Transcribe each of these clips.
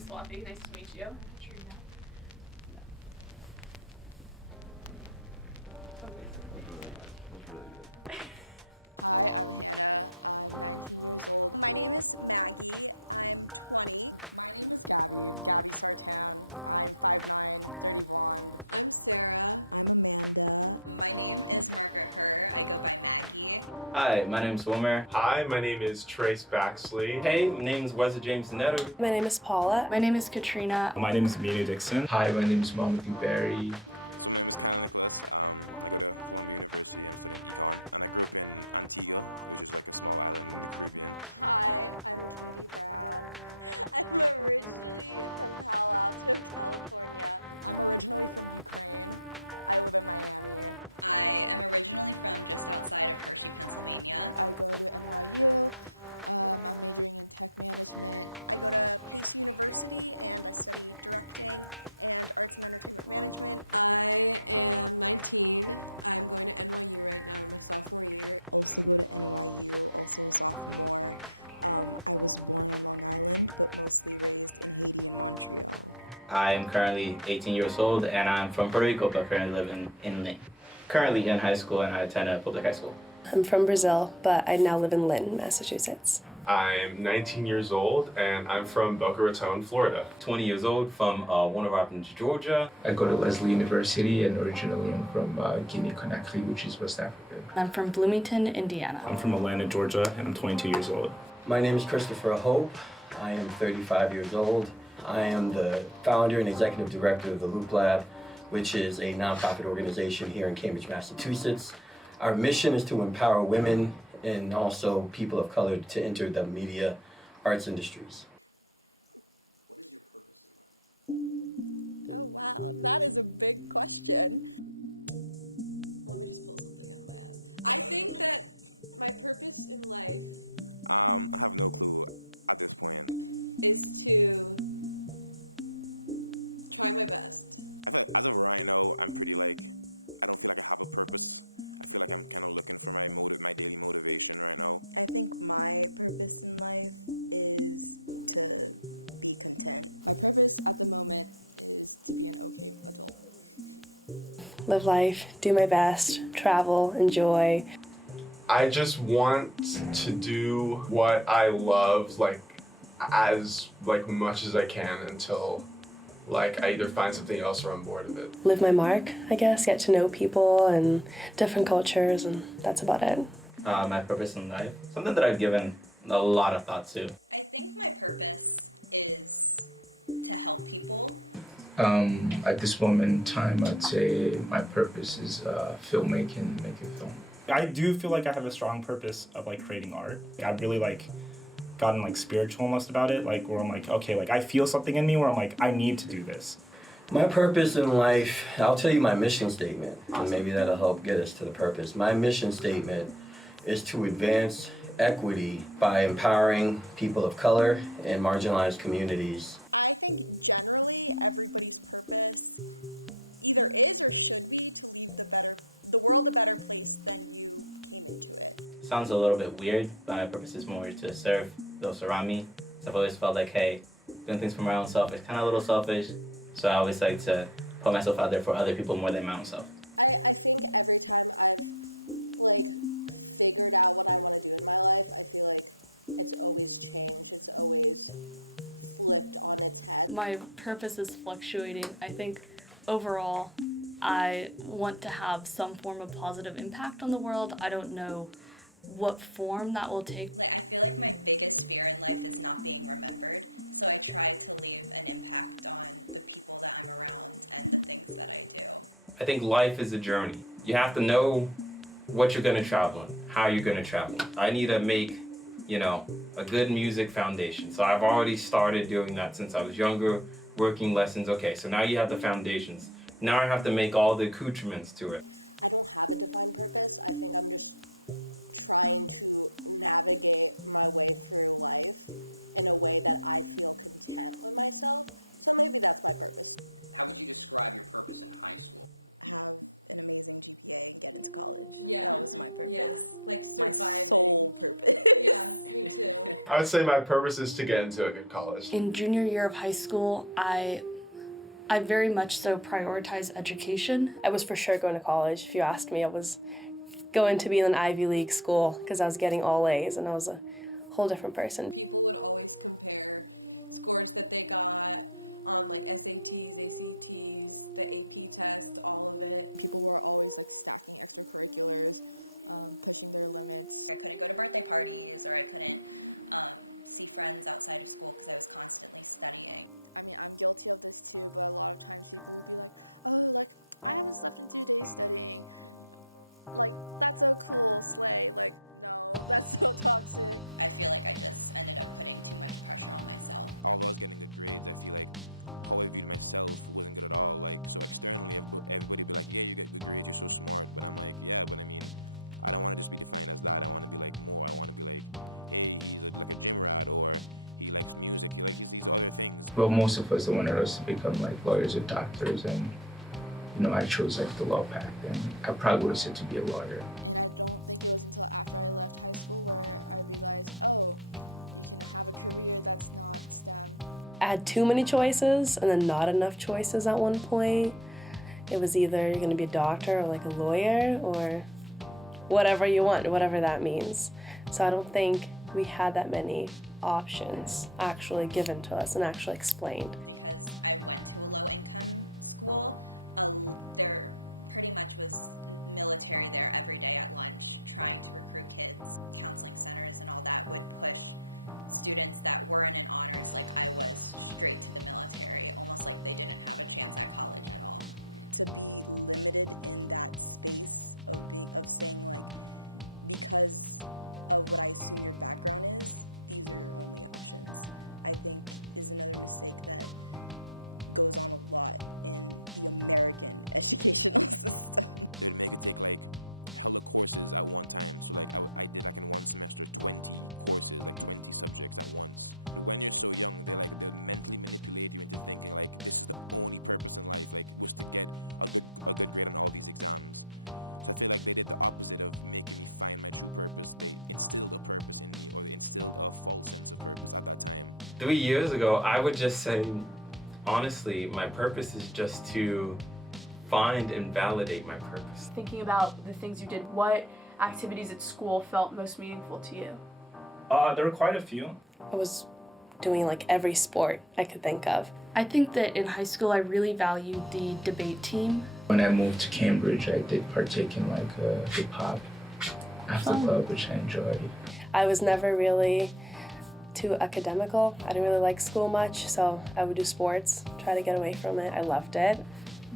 Swathi. Nice to meet you. Katrina. Hi, my name's Wilmer. Hi, my name is Trace Baxley. Hey, my name's Wesley James Neto. My name is Paula. My name is Katrina. My name is Minu Dixon. Hi, my name is Mamadou Barry. I am currently 18 years old and I'm from Puerto Rico, but currently live in Lynn. Currently in high school and I attend a public high school. I'm from Brazil, but I now live in Lynn, Massachusetts. I'm 19 years old and I'm from Boca Raton, Florida. 20 years old, from Warner Robins, Georgia. I go to Lesley University, and originally I'm from Guinea-Conakry, which is West Africa. I'm from Bloomington, Indiana. I'm from Atlanta, Georgia, and I'm 22 years old. My name is Christopher Hope. I am 35 years old. I am the founder and executive director of the Loop Lab, which is a nonprofit organization here in Cambridge, Massachusetts. Our mission is to empower women and also people of color to enter the media arts industries. Live life, do my best, travel, enjoy. I just want to do what I love as much as I can until I either find something else or I'm bored of it. Live my mark, I guess, get to know people and different cultures, and that's about it. My purpose in life, something that I've given a lot of thought to. At this moment in time, I'd say my purpose is filmmaking, making film. I do feel like I have a strong purpose of creating art. I've really gotten spiritual almost about it, where I'm okay, I feel something in me where I'm I need to do this. My purpose in life, I'll tell you my mission statement, and maybe that'll help get us to the purpose. My mission statement is to advance equity by empowering people of color and marginalized communities. Sounds a little bit weird, but my purpose is more to serve those around me. So I've always felt hey, doing things for my own self is kind of a little selfish. So I always like to put myself out there for other people more than my own self. My purpose is fluctuating. I think overall, I want to have some form of positive impact on the world. I don't know what form that will take. I think life is a journey. You have to know what you're gonna travel in, how you're gonna travel. I need to make, a good music foundation. So I've already started doing that since I was younger, working lessons. Okay, so now you have the foundations. Now I have to make all the accoutrements to it. I would say my purpose is to get into a good college. In junior year of high school, I very much so prioritize education. I was for sure going to college. If you asked me, I was going to be in an Ivy League school because I was getting all A's and I was a whole different person. Well, most of us wanted us to become like lawyers or doctors, and I chose like the law path, and I probably would have said to be a lawyer. I had too many choices and then not enough choices at one point. It was either you're going to be a doctor or like a lawyer or whatever you want, whatever that means. So I don't think we had that many options actually given to us and actually explained. Three years ago, I would just say, honestly, my purpose is just to find and validate my purpose. Thinking about the things you did, what activities at school felt most meaningful to you? There were quite a few. I was doing like every sport I could think of. I think that in high school I really valued the debate team. When I moved to Cambridge, I did partake in like a hip-hop after club, which I enjoyed. I was never really too academical. I didn't really like school much, so I would do sports, try to get away from it. I loved it.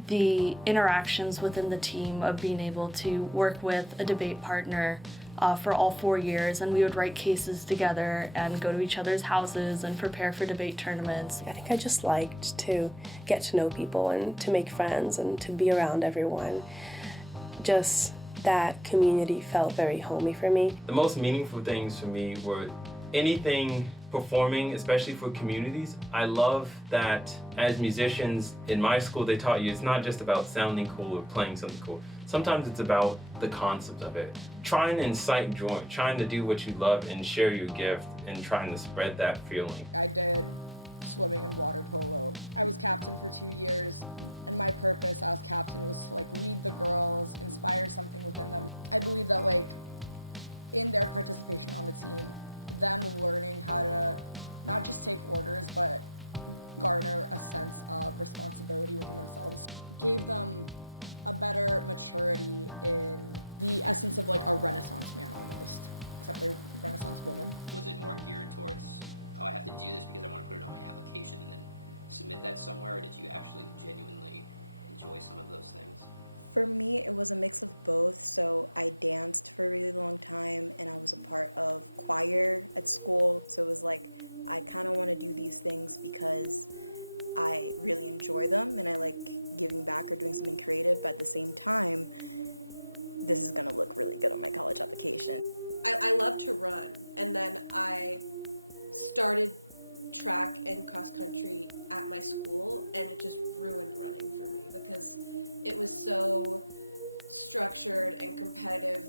The interactions within the team of being able to work with a debate partner for all 4 years, and we would write cases together and go to each other's houses and prepare for debate tournaments. I think I just liked to get to know people and to make friends and to be around everyone. Just that community felt very homey for me. The most meaningful things for me were anything performing, especially for communities. I love that as musicians in my school, they taught you it's not just about sounding cool or playing something cool. Sometimes it's about the concept of it. Trying to incite joy, trying to do what you love and share your gift and trying to spread that feeling.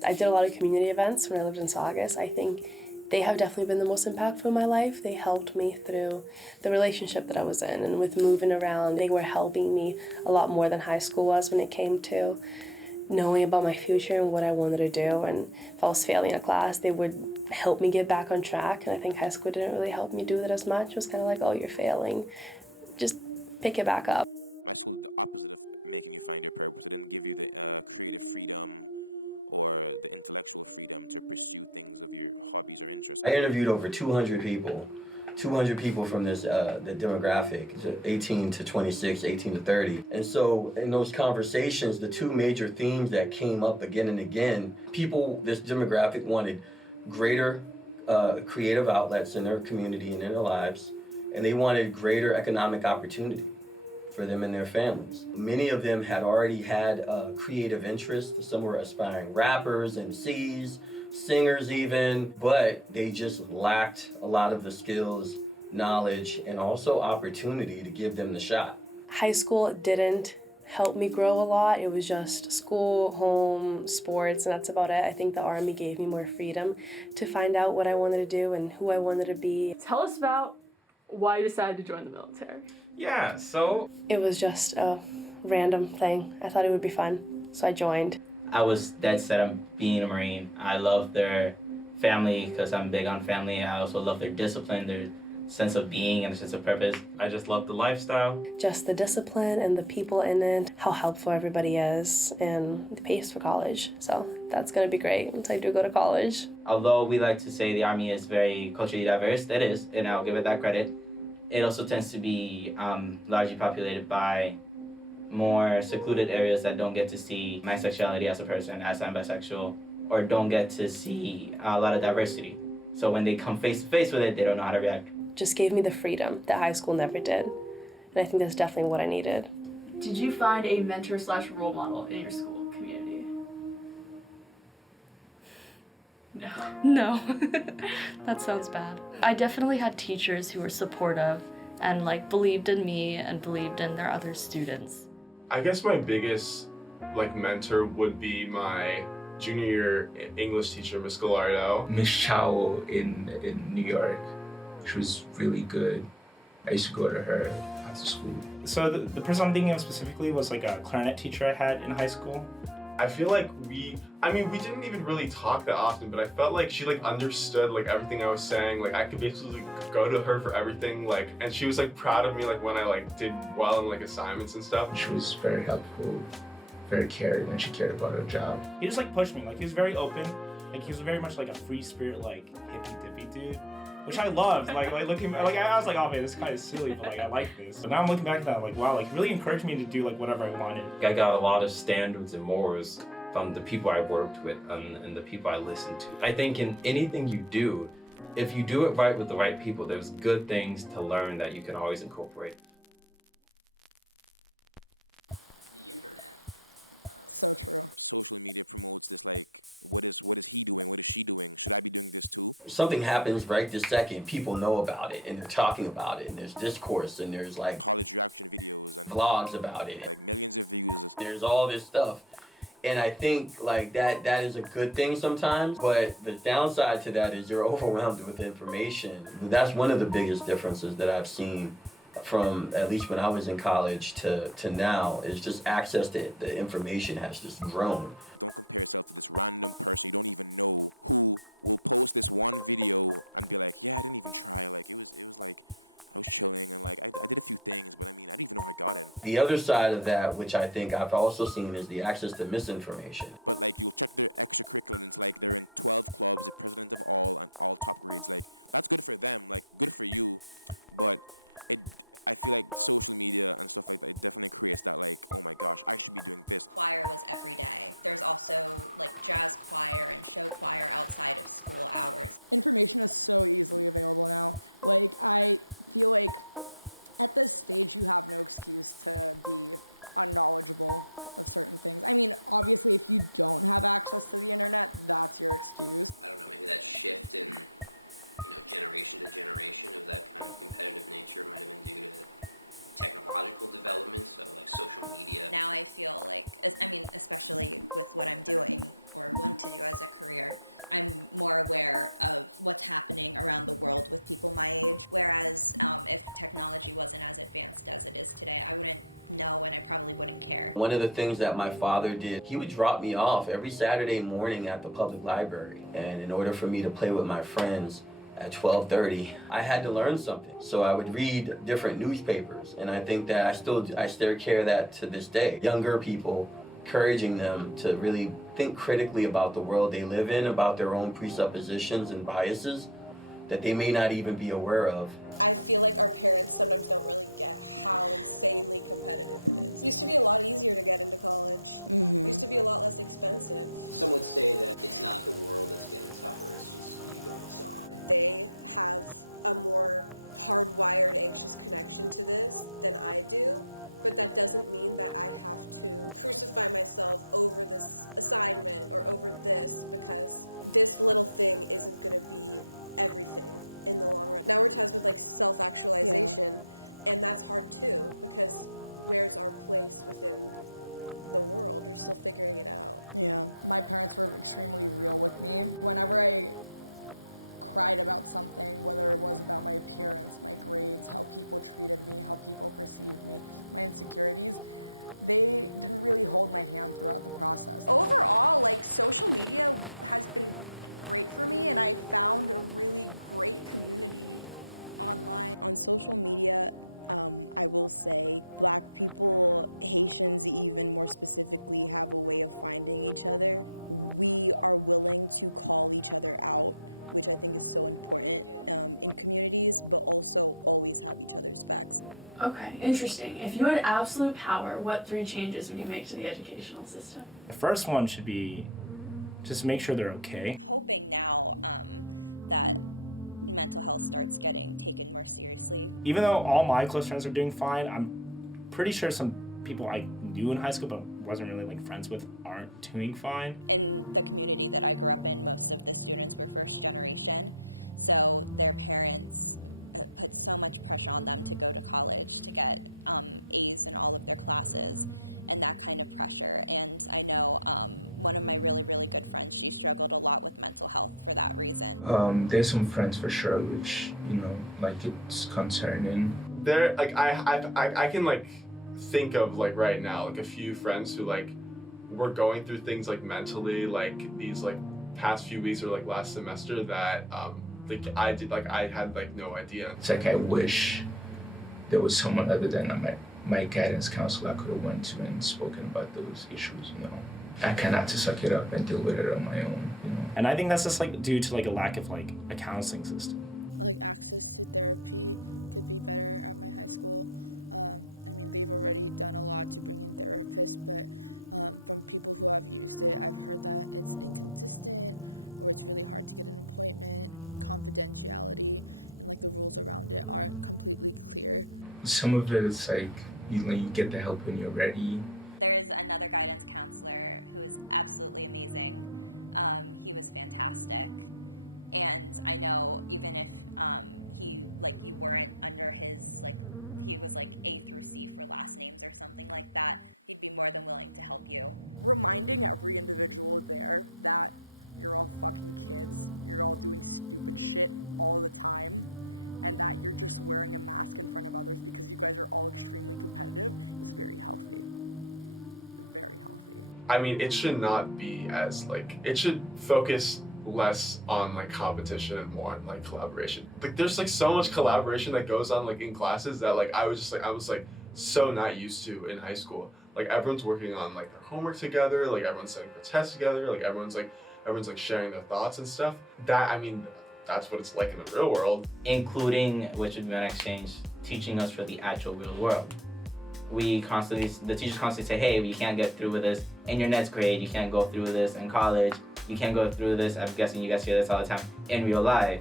I did a lot of community events when I lived in Saugus. I think They have definitely been the most impactful in my life. They helped me through the relationship that I was in, and with moving around, they were helping me a lot more than high school was when it came to knowing about my future and what I wanted to do. And if I was failing a class, they would help me get back on track. And I think high school didn't really help me do that as much. It was kind of like, oh, you're failing, just pick it back up. I interviewed over 200 people from this the demographic, 18 to 26, 18 to 30. And so in those conversations, the two major themes that came up again and again, people, this demographic wanted greater creative outlets in their community and in their lives, and they wanted greater economic opportunity for them and their families. Many of them had already had creative interests. Some were aspiring rappers, MCs, singers even, but they just lacked a lot of the skills, knowledge, and also opportunity to give them the shot. High school didn't help me grow a lot. It was just school, home, sports, and that's about it. I think the Army gave me more freedom to find out what I wanted to do and who I wanted to be. Tell us about why you decided to join the military. Yeah, so It was just a random thing. I thought it would be fun, so I joined. I was dead set on being a Marine. I love their family because I'm big on family. I also love their discipline, their sense of being and a sense of purpose. I just love the lifestyle. Just the discipline and the people in it, how helpful everybody is, and the pace for college. So that's gonna be great once I do go to college. Although we like to say the Army is very culturally diverse, that is, and I'll give it that credit. It also tends to be largely populated by more secluded areas that don't get to see my sexuality as a person, as I'm bisexual, or don't get to see a lot of diversity. So when they come face to face with it, they don't know how to react. Just gave me the freedom that high school never did. And I think that's definitely what I needed. Did you find a mentor/role model in your school community? No. No, that sounds bad. I definitely had teachers who were supportive and like believed in me and believed in their other students. I guess my biggest mentor would be my junior year English teacher, Miss Gallardo. Miss Chow in New York, she was really good. I used to go to her after school. So the person I'm thinking of specifically was like a clarinet teacher I had in high school. I feel like we didn't even really talk that often, but I felt like she understood everything I was saying. I could basically go to her for everything, and she was proud of me when I did well in assignments and stuff. She was very helpful, very caring, and she cared about her job. He just pushed me. He was very open. He was very much a free spirit, hippie dippy dude, which I loved. Looking, I was like, oh man, this guy is silly, but I like this. So now I'm looking back at that, wow, he really encouraged me to do whatever I wanted. I got a lot of standards and morals from the people I worked with and the people I listened to. I think in anything you do, if you do it right with the right people, there's good things to learn that you can always incorporate. Something happens right this second, people know about it and they're talking about it and there's discourse and there's vlogs about it. There's all this stuff. And I think that is a good thing sometimes, but the downside to that is you're overwhelmed with information. That's one of the biggest differences that I've seen from at least when I was in college to now, is just access to the information has just grown. The other side of that, which I think I've also seen, is the access to misinformation. One of the things that my father did, he would drop me off every Saturday morning at the public library. And in order for me to play with my friends at 12:30, I had to learn something. So I would read different newspapers. And I think that I still carry that to this day. Younger people, encouraging them to really think critically about the world they live in, about their own presuppositions and biases that they may not even be aware of. Okay, interesting. If you had absolute power, what 3 changes would you make to the educational system? The first one should be just make sure they're okay. Even though all my close friends are doing fine, I'm pretty sure some people I knew in high school but wasn't really like friends with aren't doing fine. There's some friends for sure, which, you know, like it's concerning. There, like I can like think of like right now like a few friends who like were going through things like mentally like these like past few weeks or like last semester that like I had like no idea. It's like I wish there was someone other than my guidance counselor I could have went to and spoken about those issues, you know. I kind of had to suck it up and deal with it on my own, you know. And I think that's just like due to like a lack of like a counseling system. Some of it is like, you know, you get the help when you're ready. I mean, it should not be as like, it should focus less on like competition and more on like collaboration. Like there's like so much collaboration that goes on like in classes that like I was like so not used to in high school. Like everyone's working on like their homework together, like everyone's studying for tests together, like everyone's like sharing their thoughts and stuff. That, I mean, that's what it's like in the real world. Including, which would be an exchange, teaching us for the actual real world. The teachers constantly say, hey, you can't get through with this in your next grade, you can't go through with this in college, you can't go through this, I'm guessing you guys hear this all the time, in real life.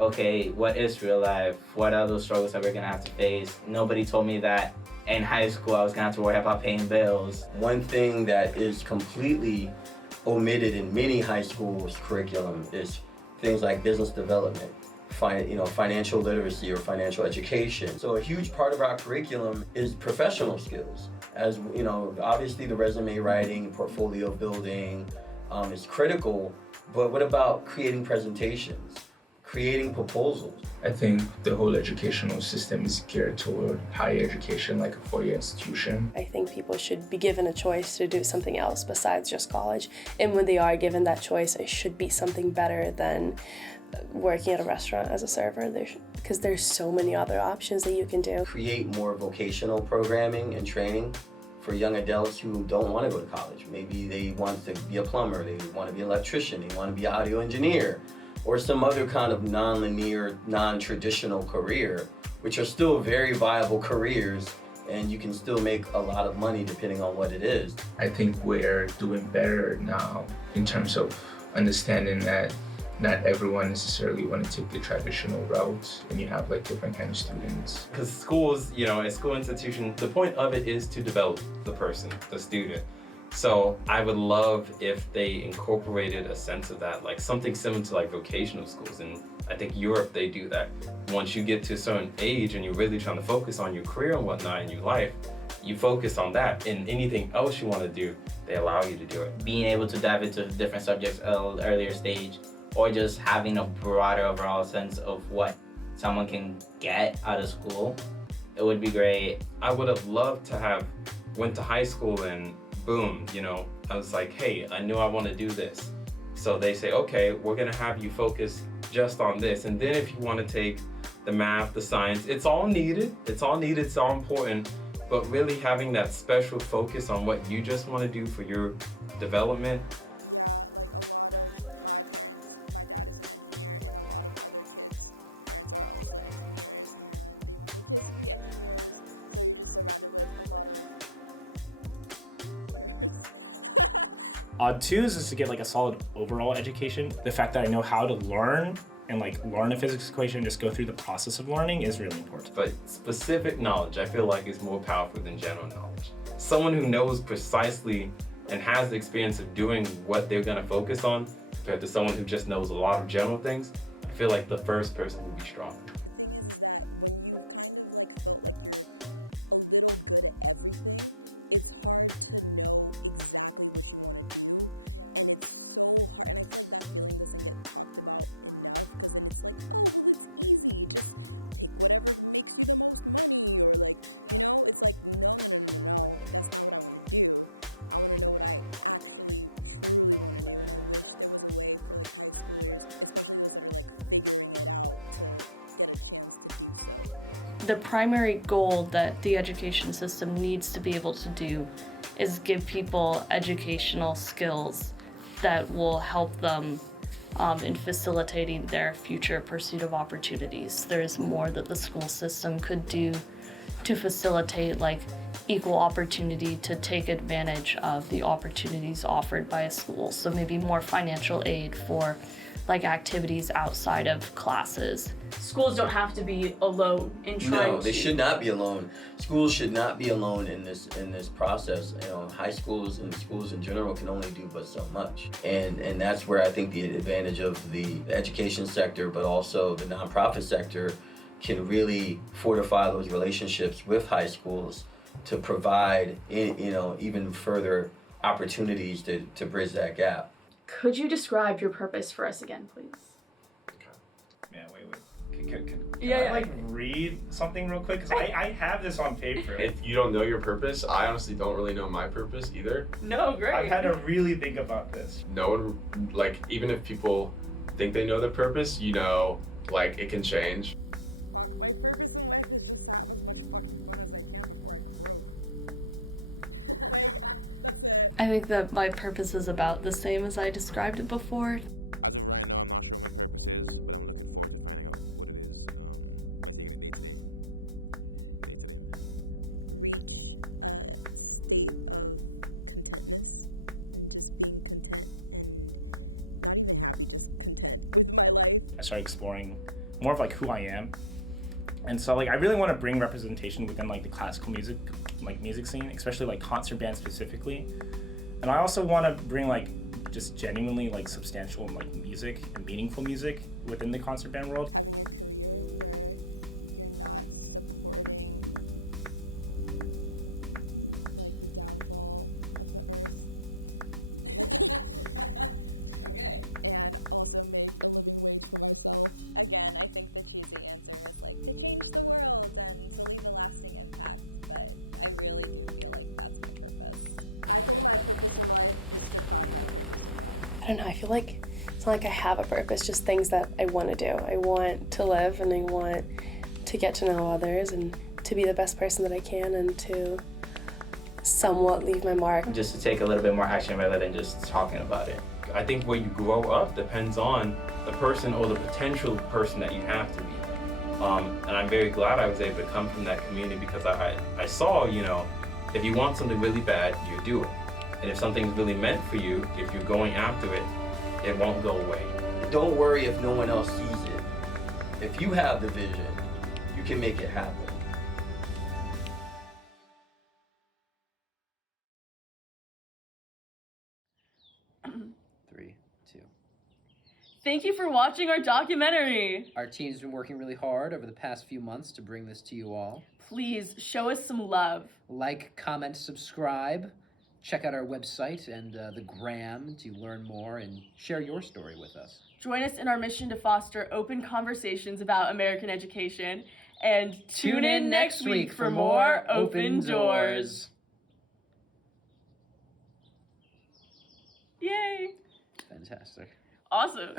Okay, what is real life? What are those struggles that we're gonna have to face? Nobody told me that in high school I was gonna have to worry about paying bills. One thing that is completely omitted in many high schools' curriculum is things like business development, financial literacy or financial education. So a huge part of our curriculum is professional skills. As you know, obviously the resume writing, portfolio building is critical, but what about creating presentations, creating proposals. I think the whole educational system is geared toward higher education, like a four-year institution. I think people should be given a choice to do something else besides just college. And when they are given that choice, it should be something better than working at a restaurant as a server, because there's so many other options that you can do. Create more vocational programming and training for young adults who don't want to go to college. Maybe they want to be a plumber, they want to be an electrician, they want to be an audio engineer, or some other kind of non-linear, non-traditional career, which are still very viable careers, and you can still make a lot of money depending on what it is. I think we're doing better now in terms of understanding that not everyone necessarily want to take the traditional route, and you have like different kind of students. Because schools, you know, a school institution, the point of it is to develop the person, the student. So I would love if they incorporated a sense of that, like something similar to like vocational schools. And I think Europe, they do that. Once you get to a certain age and you're really trying to focus on your career and whatnot in your life, you focus on that, and anything else you want to do, they allow you to do it. Being able to dive into different subjects at an earlier stage, or just having a broader overall sense of what someone can get out of school, it would be great. I would have loved to have went to high school and boom, you know, I was like, hey, I knew I want to do this. So they say, okay, we're gonna have you focus just on this. And then if you want to take the math, the science, it's all needed, it's all important, but really having that special focus on what you just want to do for your development. Twos is to get like a solid overall education. The fact that I know how to learn and like learn a physics equation, just go through the process of learning is really important. But specific knowledge, I feel like, is more powerful than general knowledge. Someone who knows precisely and has the experience of doing what they're gonna focus on compared to someone who just knows a lot of general things, I feel like the first person will be stronger. The primary goal that the education system needs to be able to do is give people educational skills that will help them in facilitating their future pursuit of opportunities. There's more that the school system could do to facilitate like equal opportunity to take advantage of the opportunities offered by a school. So maybe more financial aid for like activities outside of classes. Schools don't have to be alone in trying No, they should not be alone. Schools should not be alone in this process. You know, high schools and schools in general can only do but so much. And that's where I think the advantage of the education sector, but also the nonprofit sector, can really fortify those relationships with high schools to provide, you know, even further opportunities to bridge that gap. Could you describe your purpose for us again, please? Man, wait. Can Yeah, I like read something real quick? Because I have this on paper. If you don't know your purpose, I honestly don't really know my purpose either. No, great. I've had to really think about this. No one, like, even if people think they know their purpose, you know, like, it can change. I think that my purpose is about the same as I described it before. I started exploring more of like who I am. And so like I really want to bring representation within like the classical music scene, especially like concert bands specifically. And I also want to bring like just genuinely like substantial like music and meaningful music within the concert band world. don't know, I feel like it's not like I have a purpose, just things that I want to do. I want to live and I want to get to know others and to be the best person that I can and to somewhat leave my mark. Just to take a little bit more action rather than just talking about it. I think where you grow up depends on the person or the potential person that you have to be. And I'm very glad I was able to come from that community because I saw, you know, if you want something really bad, you do it. And if something's really meant for you, if you're going after it, it won't go away. Don't worry if no one else sees it. If you have the vision, you can make it happen. Three, two. Thank you for watching our documentary. Our team's been working really hard over the past few months to bring this to you all. Please show us some love. Like, comment, subscribe. Check out our website and the gram to learn more and share your story with us. Join us in our mission to foster open conversations about American education. And tune in next week for more Open Doors. Yay! Fantastic. Awesome.